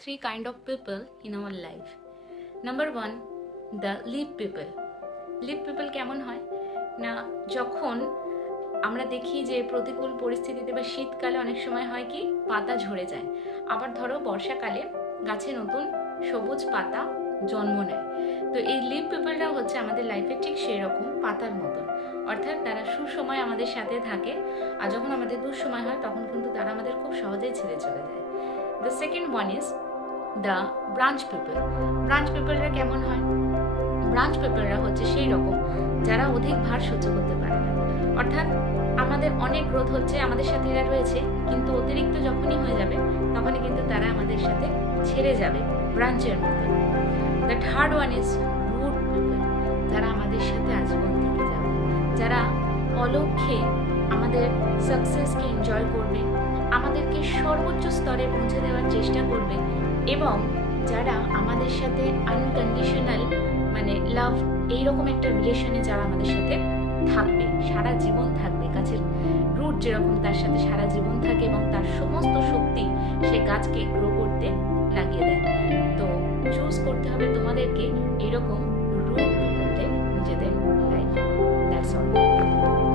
three kind of people in our life. Number one, the leaf people. Leaf people কেমন হয় না, যখন আমরা দেখি যে প্রতিকূল পরিস্থিতিতে বা শীতকালে অনেক সময় হয় কি পাতা ঝরে যায়, আবার ধরো বর্ষাকালে গাছে নতুন সবুজ পাতা জন্ম নেয়। তো এই লিভ পিপলটা হচ্ছে আমাদের লাইফে ঠিক সেই রকম পাতার মতন, অর্থাৎ তারা সুসময় আমাদের সাথে থাকে, আর যখন আমাদের দুঃসময় হয় তখন কিন্তু তারা আমাদের খুব সহজেই ছেড়ে চলে যায়। The second one is the branch people. Branch পিপলরা কেমন হয়? ব্রাঞ্চ পেপাররা হচ্ছে সেই রকম যারা অধিক ভার সহ্য করতে পারে না, অর্থাৎ আমাদের অনেক গ্রোথ হচ্ছে, আমাদের সাথে এরা রয়েছে, কিন্তু অতিরিক্ত যখনই হয়ে যাবে তখনই কিন্তু তারা আমাদের সাথে ছেড়ে যাবে ব্রাঞ্চের মতো। The third one is root people, যারা আমাদের সাথে আজীবন থেকে যাবে, যারা অলক্ষ্যে আমাদের সাকসেসকে এনজয় করবে, আমাদেরকে সর্বোচ্চ স্তরে পৌঁছে দেওয়ার চেষ্টা করবে, এবং যারা আমাদের সাথে আনকন্ডিশনাল মানে লাভ এইরকম একটা রিলেশনে যারা আমাদের সাথে থাকবে, সারা জীবন থাকবে। গাছের রুট যেরকম তার সাথে সারা জীবন থাকে এবং তার সমস্ত শক্তি সে গাছকে গ্রো করতে লাগিয়ে দেয়। তো চুজ করতে হবে তোমাদেরকে এরকম রুট পিপলদের নিজেদের লাইফে। That's all.